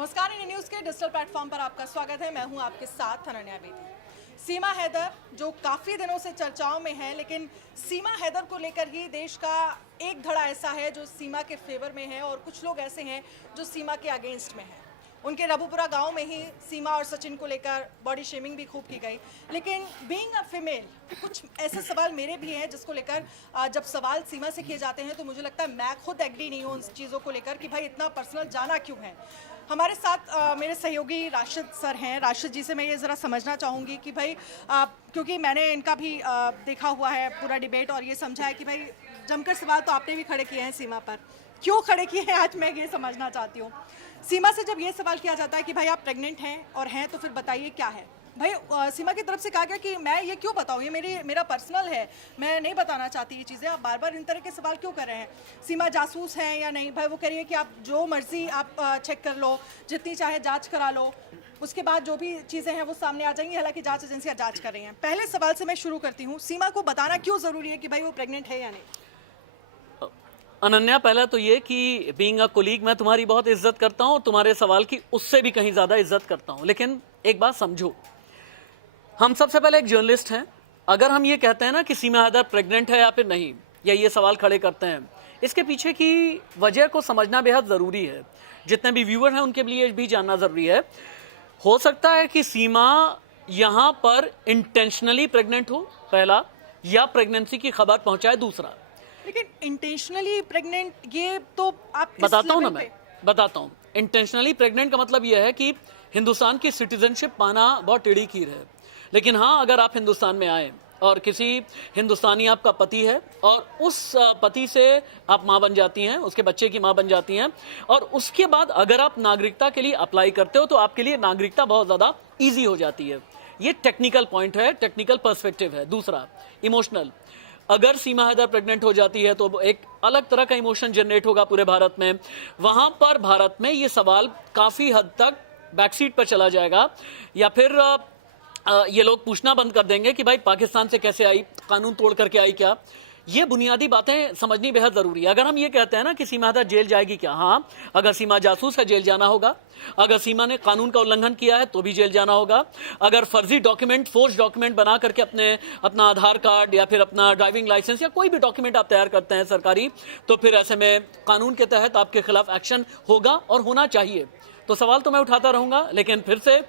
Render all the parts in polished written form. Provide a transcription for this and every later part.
नमस्कार, India news के digital platform पर आपका स्वागत है। मैं हूं आपके साथ अनन्या बेदी। सीमा हैदर जो काफ़ी दिनों से चर्चाओं में है, लेकिन सीमा हैदर को लेकर ही देश का एक धड़ा ऐसा है जो सीमा के फेवर में है और कुछ लोग ऐसे हैं जो सीमा के अगेंस्ट में हैं। उनके रबुपुरा गांव में ही सीमा और सचिन को लेकर बॉडी शेमिंग भी खूब की गई। लेकिन बीइंग अ फीमेल कुछ ऐसे सवाल मेरे भी हैं जिसको लेकर जब सवाल सीमा से किए जाते हैं तो मुझे लगता है मैं खुद एग्री नहीं हूँ उन चीज़ों को लेकर कि भाई इतना पर्सनल जाना क्यों है। हमारे साथ मेरे सहयोगी राशिद सर हैं। राशिद जी से मैं ये ज़रा समझना चाहूँगी कि भाई क्योंकि मैंने इनका भी देखा हुआ है पूरा डिबेट और ये समझा है कि भाई जमकर सवाल तो आपने भी खड़े किए हैं सीमा पर, क्यों खड़े किए हैं आज मैं ये समझना चाहती हूँ। सीमा से जब ये सवाल किया जाता है कि भाई आप प्रेग्नेंट हैं और हैं तो फिर बताइए क्या है। भाई सीमा की तरफ से कहा गया कि मैं ये क्यों बताऊँ, ये मेरा पर्सनल है, मैं नहीं बताना चाहती ये चीज़ें। आप बार बार इन तरह के सवाल क्यों कर रहे हैं। सीमा जासूस हैं या नहीं, भाई वो कह रही है कि आप जो मर्जी आप चेक कर लो, जितनी चाहे जांच करा लो, उसके बाद जो भी चीज़ें हैं वो सामने आ जाएंगी। हालांकि जांच एजेंसियां जांच कर रही हैं। पहले सवाल से मैं शुरू करती हूँ, सीमा को बताना क्यों ज़रूरी है कि भाई वो प्रेग्नेंट है या नहीं। अनन्या, पहला तो ये कि बीइंग अ कोलीग मैं तुम्हारी बहुत इज्जत करता हूँ, तुम्हारे सवाल की उससे भी कहीं ज़्यादा इज्जत करता हूँ। लेकिन एक बात समझो, हम सबसे पहले एक जर्नलिस्ट हैं। अगर हम ये कहते हैं ना कि सीमा हैदर प्रेग्नेंट है या फिर नहीं, या ये सवाल खड़े करते हैं, इसके पीछे की वजह को समझना बेहद ज़रूरी है। जितने भी व्यूअर हैं उनके लिए भी जानना ज़रूरी है। हो सकता है कि सीमा यहाँ पर इंटेंशनली प्रेग्नेंट हो, पहला, या प्रेगनेंसी की खबर पहुँचाए, दूसरा। लेकिन इंटेंशनली प्रेग्नेंट ये तो आप बताता हूँ ना, मैं बताता हूँ। इंटेंशनली प्रेग्नेंट का मतलब यह है कि हिंदुस्तान की सिटीजनशिप पाना बहुत टेढ़ी खीर है। लेकिन हाँ, अगर आप हिंदुस्तान में आए और किसी हिंदुस्तानी आपका पति है और उस पति से आप माँ बन जाती हैं, उसके बच्चे की माँ बन जाती हैं, और उसके बाद अगर आप नागरिकता के लिए अप्लाई करते हो तो आपके लिए नागरिकता बहुत ज़्यादा ईजी हो जाती है। ये टेक्निकल पॉइंट है, टेक्निकल पर्सपेक्टिव है। दूसरा, इमोशनल। अगर सीमा हैदर प्रेग्नेंट हो जाती है तो एक अलग तरह का इमोशन जनरेट होगा पूरे भारत में। वहाँ पर भारत में ये सवाल काफ़ी हद तक बैकसीट पर चला जाएगा, या फिर ये लोग पूछना बंद कर देंगे कि भाई पाकिस्तान से कैसे आई, कानून तोड़ करके आई क्या। ये बुनियादी बातें समझनी बेहद ज़रूरी है। अगर हम ये कहते हैं ना कि सीमा हैदर जेल जाएगी क्या, हाँ, अगर सीमा जासूस है जेल जाना होगा। अगर सीमा ने कानून का उल्लंघन किया है तो भी जेल जाना होगा। अगर फर्जी डॉक्यूमेंट, फोर्ज डॉक्यूमेंट बना करके अपना आधार कार्ड या फिर अपना ड्राइविंग लाइसेंस या कोई भी डॉक्यूमेंट आप तैयार करते हैं सरकारी, तो फिर ऐसे में कानून के तहत आपके खिलाफ एक्शन होगा और होना चाहिए। तो सवाल तो मैं उठाता रहूँगा, लेकिन फिर से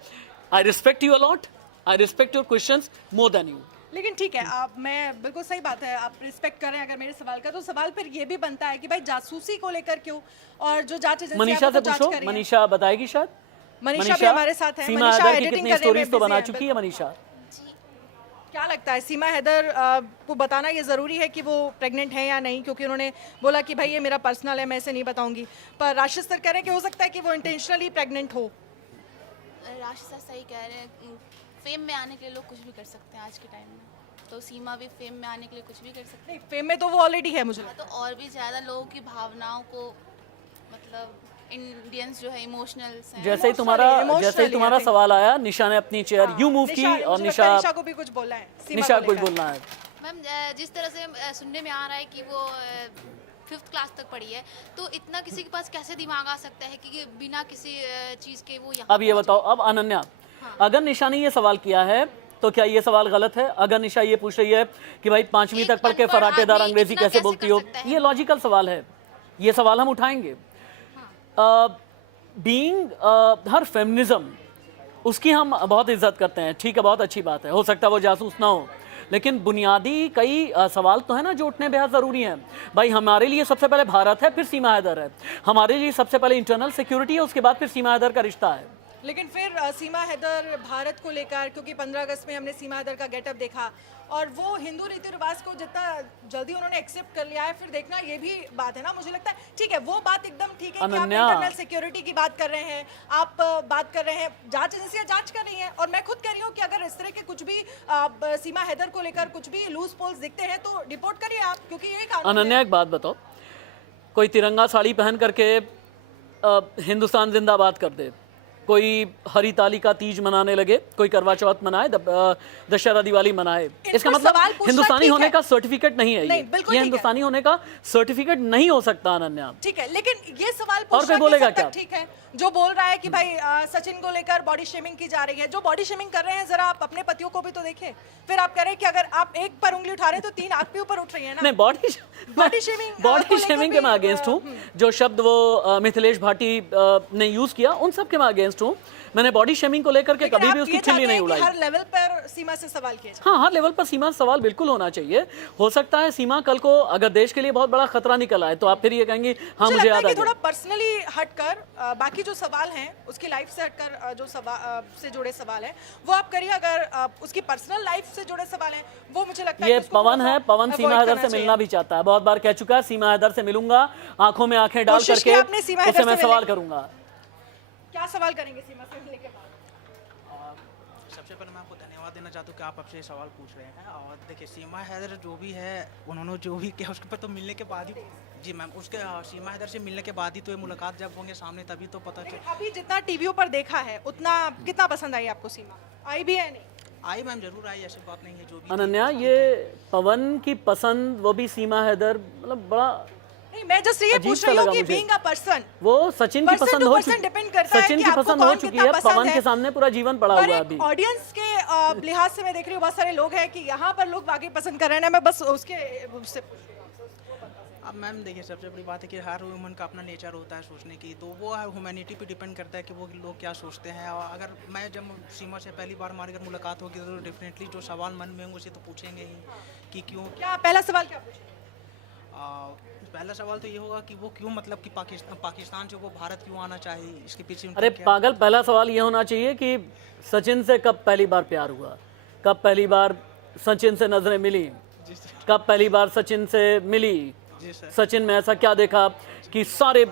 I respect you a lot, I respect your questions more than you. लेकिन ठीक है, आप, मैं बिल्कुल सही बात है, आप रिस्पेक्ट कर रहे हैं अगर मेरे सवाल का, तो सवाल फिर ये भी बनता है कि भाई जासूसी को लेकर क्यों, और जो जांच एजेंसी मनीषा से पूछो, मनीषा बताएगी शायद। मनीषा भी हमारे साथ है। सीमा हैदर की कितनी स्टोरीज तो बना चुकी है मनीषा। क्या लगता है सीमा हैदर को बताना ये ज़रूरी है कि वो प्रेग्नेंट है या नहीं, क्योंकि उन्होंने बोला कि भाई ये मेरा पर्सनल है, मैं इसे नहीं बताऊंगी, पर राशिद सर कह रहे हैं कि हो सकता है कि वो इंटेंशनली प्रेग्नेंट हो। राशिद सर सही कह रहे हैं, फेम में आने के लिए लोग कुछ भी कर सकते हैं आज के टाइम में, तो सीमा भी फेम में आने के लिए कुछ भी कर सकते हैं। फेम में तो वो ऑलरेडी है मुझे तो और भी ज़्यादा लोगों की भावनाओं को, मतलब इंडियंस जो है इमोशनल हैं। जैसे ही तुम्हारा सवाल आया, निशा ने अपनी चेयर यूं मूव की और निशा को भी कुछ बोलना है, निशा कुछ बोलना है। मैम, जिस तरह से सुनने में आ रहा है कि वो 5th क्लास तक पढ़ी है, तो इतना किसी के पास कैसे दिमाग आ सकता है कि बिना किसी चीज़ के वो यहाँ। अब ये बताओ, अब अनन्या, अगर निशा ने ये सवाल किया है तो क्या ये सवाल गलत है? अगर निशा ये पूछ रही है कि भाई 5वीं तक पढ़ के फराटेदार अंग्रेजी कैसे बोलती हो, ये लॉजिकल सवाल है, ये सवाल हम उठाएंगे। बीइंग हर फेमिनिज्म, उसकी हम बहुत इज्जत करते हैं, ठीक है, बहुत अच्छी बात है। हो सकता है वो जासूस ना हो, लेकिन बुनियादी कई सवाल तो है ना जो उठने बेहद ज़रूरी हैं। भाई हमारे लिए सबसे पहले भारत है, फिर सीमा हैदर है। हमारे लिए सबसे पहले इंटरनल सिक्योरिटी है, उसके बाद फिर सीमा हैदर का रिश्ता है। लेकिन फिर सीमा हैदर भारत को लेकर, क्योंकि 15 अगस्त में हमने सीमा हैदर का गेटअप देखा और वो हिंदू रीति रिवाज को जितना जल्दी उन्होंने एक्सेप्ट कर लिया है, फिर देखना ये भी बात है ना। मुझे लगता है ठीक है, वो बात एकदम ठीक है कि आप इंटरनल सिक्योरिटी की बात कर रहे हैं, आप बात कर रहे हैं, जांच एजेंसियां जांच कर रही हैं, और मैं खुद कह रही हूँ कि अगर इस तरह के कुछ भी सीमा हैदर को लेकर कुछ भी लूज पोल्स दिखते हैं तो रिपोर्ट करिए आप, क्योंकि ये अनन्या एक बात बताओ, कोई तिरंगा साड़ी पहन करके हिंदुस्तान जिंदाबाद कर दे, कोई हरिताली का तीज मनाने लगे, कोई करवा चौथ मनाए, दशहरा दिवाली मनाए, इसका सवाल मतलब पूछना हिंदुस्तानी ठीक होने है। का सर्टिफिकेट नहीं है। नहीं, बिल्कुल ये ठीक है। हिंदुस्तानी होने का सर्टिफिकेट नहीं हो सकता अनन्या। ठीक है, लेकिन ये सवाल और कोई पूछना बोलेगा किस हद तक क्या? ठीक है? जो बोल रहा है कि भाई सचिन को लेकर बॉडी शेमिंग की जा रही है, जो बॉडी शेमिंग कर रहे हैं जरा आप अपने पतियों को भी तो देखें। फिर आप कह रहे हैं कि अगर आप एक पर उंगली उठा रहे हैं तो 3 आप भी ऊपर उठ रही है ना। नहीं, बॉडी शेमिंग को बॉडी लेकर शेमिंग के भी, मैं अगेंस्ट हूँ। जो शब्द वो मिथिलेश भाटी ने यूज किया, उन सब के मैं अगेंस्ट हूँ। मैंने बॉडी शेमिंग को लेकर के लेकिन कभी आप भी उसकी ये खिल्ली चाहते नहीं हैं कि उड़ाई। हर लेवल पर सीमा से सवाल किए जाए। हाँ, हर लेवल पर सीमा सवाल बिल्कुल होना चाहिए। हो सकता है सीमा कल को अगर देश के लिए बहुत बड़ा खतरा निकल आए तो आप फिर ये कहेंगे हाँ मुझे याद आ कि थोड़ा गया। पर्सनली हटकर बाकी जो सवाल हैं उसकी लाइफ से हटकर जो सवाल से जुड़े सवाल हैं वो आप करिए। अगर उसकी पर्सनल लाइफ से जुड़े सवाल हैं वो मुझे लगता है ये कि उसको पवन थोड़ा है, सा पवन avoid सीमा हैदर करना से चाहिए। मिलना भी चाहता है, बहुत बार कह चुका है सीमा हैदर से मिलूंगा, आंखों में आंखें डाल कोशिश करके किया आपने सीमा हैदर उससे मैं से सवाल मिलने- करूंगा। क्या सवाल करेंगे सीमा से मिलने के बाद? सबसे पहले मैं आपको धन्यवाद देना चाहता हूँ कि आप आपसे ये सवाल पूछ रहे हैं। और देखिए सीमा हैदर जो भी है, उन्होंने जो भी किया उसके ऊपर तो मिलने के बाद ही, जी मैम, उसके सीमा हैदर से मिलने के बाद ही तो ये मुलाकात जब होंगे सामने तभी तो पता चल। अभी जितना टीवियों पर देखा है उतना कितना पसंद आई आपको सीमा? आई भी है नहीं? आई मैम, जरूर आई, ऐसी बात नहीं है। जो भी अनन्या, ये पवन की पसंद, वो भी सीमा हैदर, मतलब बड़ा नहीं, मैं जस्ट ये अजीब पूछ सा रही हूँ लगा कि मुझे। बीइंग अ पर्सन वो सचिन की Person पसंद to हो person चुकी, depend करता है सचिन कि की आपको पसंद हो कौन चुकी कितना है, पसंद पवन है। के सामने पूरा जीवन पड़ा पर हुआ है एक अभी। ऑडियंस के लिहाज से मैं देख रही हूँ बहुत सारे लोग हैं कि यहाँ पर लोग वाकई पसंद कर रहे हैं ना। मैं बस उसके उससे पूछ रही हूँ। अब मैम देखिए, सबसे बड़ी बात है कि हर ह्यूमन का अपना नेचर होता है सोचने की, तो वो ह्यूमैनिटी पे डिपेंड करता है कि वो लोग क्या सोचते हैं। और अगर मैं जब सीमा से पहली बार हमारी अगर मुलाकात होगी तो डेफिनेटली जो सवाल मन में होंगे उसे तो पूछेंगे ही कि क्यों। क्या पहला सवाल क्या पूछेंगे? पहला सवाल तो ये होगा कि वो क्यों, मतलब कि पाकिस्तान से वो भारत क्यों आना चाहिए, इसके पीछे उनका अरे क्या- पागल, पहला सवाल ये होना चाहिए कि सचिन से कब पहली बार प्यार हुआ, कब पहली बार सचिन से नजरें मिली, जी सर, कब पहली बार सचिन से मिली, जी सर। सचिन में ऐसा क्या देखा कि सारे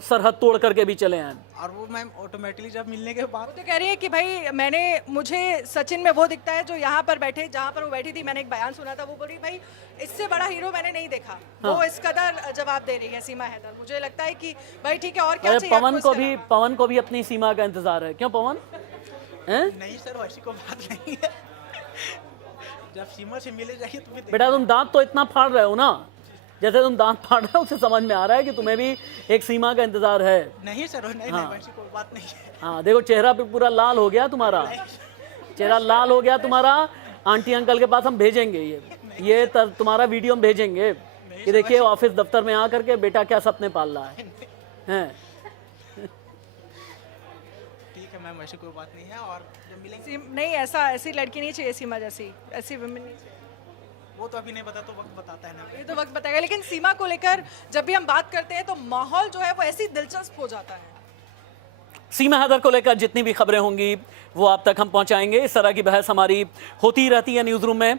सरहद तोड़ करके भी चले हैं। और वो मैम ऑटोमेटिकली जब मिलने के बाद वो तो कह रही है कि भाई मुझे सचिन में वो दिखता है जो यहाँ पर बैठे, जहाँ पर वो बैठी थी। मैंने एक बयान सुना था, वो बोल रही भाई इससे बड़ा हीरो मैंने नहीं देखा। वो इस कदर जवाब दे रही है सीमा हैदर। मुझे लगता है कि भाई ठीक है, और क्या अरे चाहिए पवन आपको को इसके भी, अलावा? पवन को भी अपनी सीमा का इंतजार है। क्यों पवन हैं? नहीं सर, ऐसी कोई बात नहीं है। जब सीमा से मिले जाइए तो भी बेटा तुम दांत तो इतना फाड़ रहे हो ना, जैसे तुम दांत फाड़ रहे हो उससे समझ में आ रहा है कि तुम्हें भी एक सीमा का इंतजार है। नहीं सर, नहीं हाँ। नहीं, ऐसी कोई बात नहीं है। हाँ देखो, चेहरा पे पूरा लाल हो गया तुम्हारा, चेहरा लाल हो गया तुम्हारा। आंटी अंकल के पास हम भेजेंगे ये तुम्हारा वीडियो हम भेजेंगे कि देखिए ऑफिस दफ्तर में आकर के बेटा क्या सपने पाल रहा है। हैं? ठीक है मैम, ऐसी कोई बात नहीं है। और जब मिलेंगे नहीं, ऐसी लड़की नहीं चाहिए सीमा जैसी, ऐसी वुमेन नहीं चाहिए। वो तो अभी नहीं पता, तो वक्त बताता है ना। ये तो वक्त बताएगा। लेकिन सीमा को लेकर जब भी हम बात करते हैं तो माहौल जो है वो ऐसी दिलचस्प हो जाता है। सीमा हैदर को लेकर जितनी भी खबरें होंगी वो आप तक हम पहुंचाएंगे। इस तरह की बहस हमारी होती रहती है न्यूज़ रूम में।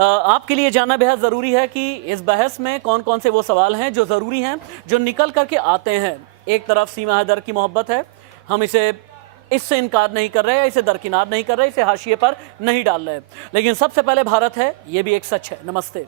आपके लिए जानना बेहद ज़रूरी है कि इस बहस में कौन कौन से वो सवाल हैं जो ज़रूरी हैं, जो निकल करके आते हैं। एक तरफ सीमा हैदर की मोहब्बत है, हम इससे इनकार नहीं कर रहे, इसे दरकिनार नहीं कर रहे, इसे हाशिए पर नहीं डाल रहे, लेकिन सबसे पहले भारत है, ये भी एक सच है। नमस्ते।